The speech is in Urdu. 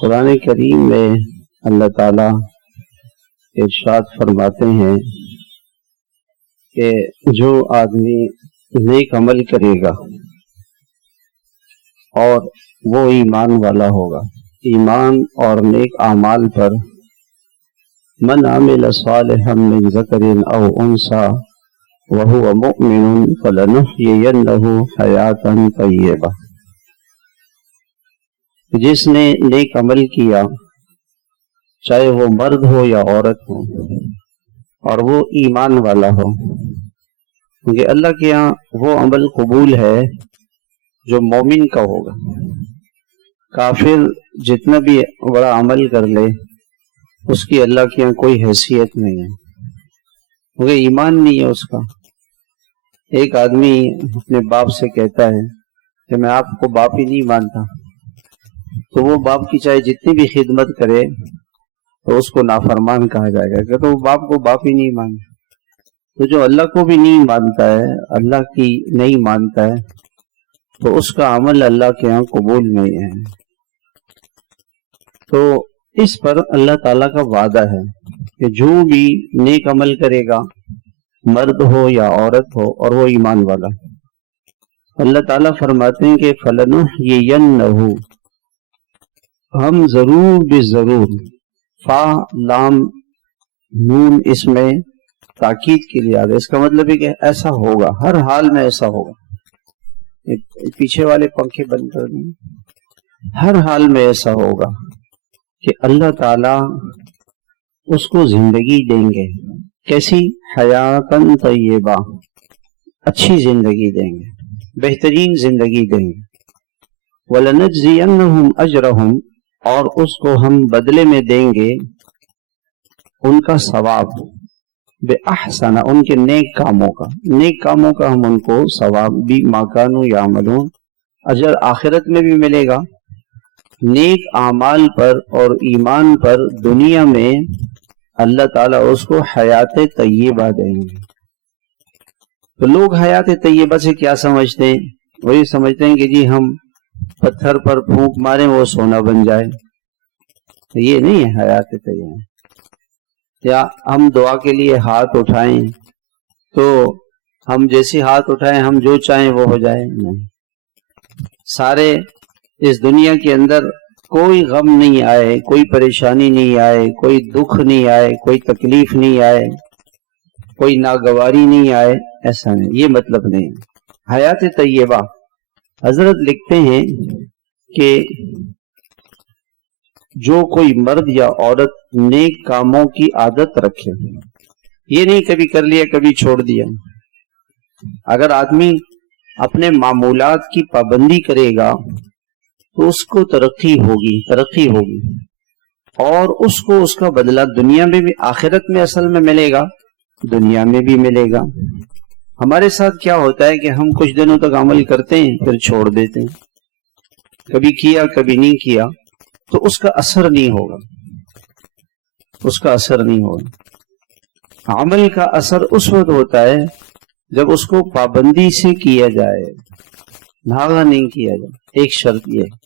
قرآن کریم میں اللہ تعالی ارشاد فرماتے ہیں کہ جو آدمی نیک عمل کرے گا اور وہ ایمان والا ہوگا، ایمان اور نیک اعمال پر، من عمل صالحا من ذکر او انثى وهو مؤمن فلنحيينه حیاتا طیبہ، جس نے نیک عمل کیا چاہے وہ مرد ہو یا عورت ہو اور وہ ایمان والا ہو، کیونکہ اللہ کے یہاں وہ عمل قبول ہے جو مومن کا ہوگا۔ کافر جتنا بھی بڑا عمل کر لے اس کی اللہ کے یہاں کوئی حیثیت نہیں ہے، کیونکہ ایمان نہیں ہے اس کا۔ ایک آدمی اپنے باپ سے کہتا ہے کہ میں آپ کو باپ ہی نہیں مانتا، تو وہ باپ کی چاہے جتنی بھی خدمت کرے تو اس کو نافرمان کہا جائے گا، کہ تو وہ باپ کو باپ ہی نہیں مانتا۔ تو جو اللہ کو بھی نہیں مانتا ہے، اللہ کی نہیں مانتا ہے، تو اس کا عمل اللہ کے ہاں قبول نہیں ہے۔ تو اس پر اللہ تعالیٰ کا وعدہ ہے کہ جو بھی نیک عمل کرے گا، مرد ہو یا عورت ہو اور وہ ایمان والا، اللہ تعالیٰ فرماتے ہیں کہ فَلَنُحْيِيَنَّهُ، ہم ضرور بے ضرور، فا لام نون اس میں تاکید کے لیے آ گیا، اس کا مطلب ہے کہ ایسا ہوگا، ہر حال میں ایسا ہوگا۔ پیچھے والے پنکھے بند کر دیں۔ ہر حال میں ایسا ہوگا کہ اللہ تعالی اس کو زندگی دیں گے۔ کیسی؟ حیاتاً طیبہ، اچھی زندگی دیں گے، بہترین زندگی دیں گے۔ وَلَنَجْزِيَنَّهُمْ أَجْرَهُمْ، اور اس کو ہم بدلے میں دیں گے ان کا ثواب، بے احسن، ان کے نیک کاموں کا، نیک کاموں کا ہم ان کو ثواب بھی، ما کانوا یعملون، اجر آخرت میں بھی ملے گا۔ نیک اعمال پر اور ایمان پر دنیا میں اللہ تعالیٰ اس کو حیات طیبہ دیں گے۔ تو لوگ حیات طیبہ سے کیا سمجھتے ہیں؟ وہی سمجھتے ہیں کہ جی ہم پتھر پر پھونک ماریں وہ سونا بن جائے، یہ نہیں ہے حیات طیبہ۔ یا ہم دعا کے لیے ہاتھ اٹھائیں تو ہم جیسے ہاتھ اٹھائیں ہم جو چاہیں وہ ہو جائے، نہیں۔ سارے اس دنیا کے اندر کوئی غم نہیں آئے، کوئی پریشانی نہیں آئے، کوئی دکھ نہیں آئے، کوئی تکلیف نہیں آئے، کوئی ناگواری نہیں آئے، ایسا نہیں، یہ مطلب نہیں۔ حیات طیبہ، حضرت لکھتے ہیں کہ جو کوئی مرد یا عورت نیک کاموں کی عادت رکھے، یہ نہیں کبھی کر لیا کبھی چھوڑ دیا۔ اگر آدمی اپنے معمولات کی پابندی کرے گا تو اس کو ترقی ہوگی اور اس کو اس کا بدلہ دنیا میں بھی، آخرت میں اصل میں ملے گا، دنیا میں بھی ملے گا۔ ہمارے ساتھ کیا ہوتا ہے کہ ہم کچھ دنوں تک عمل کرتے ہیں پھر چھوڑ دیتے ہیں، کبھی کیا کبھی نہیں کیا، تو اس کا اثر نہیں ہوگا، اس کا اثر نہیں ہوگا۔ عمل کا اثر اس وقت ہوتا ہے جب اس کو پابندی سے کیا جائے، بھاگا نہیں کیا جائے۔ ایک شرط یہ ہے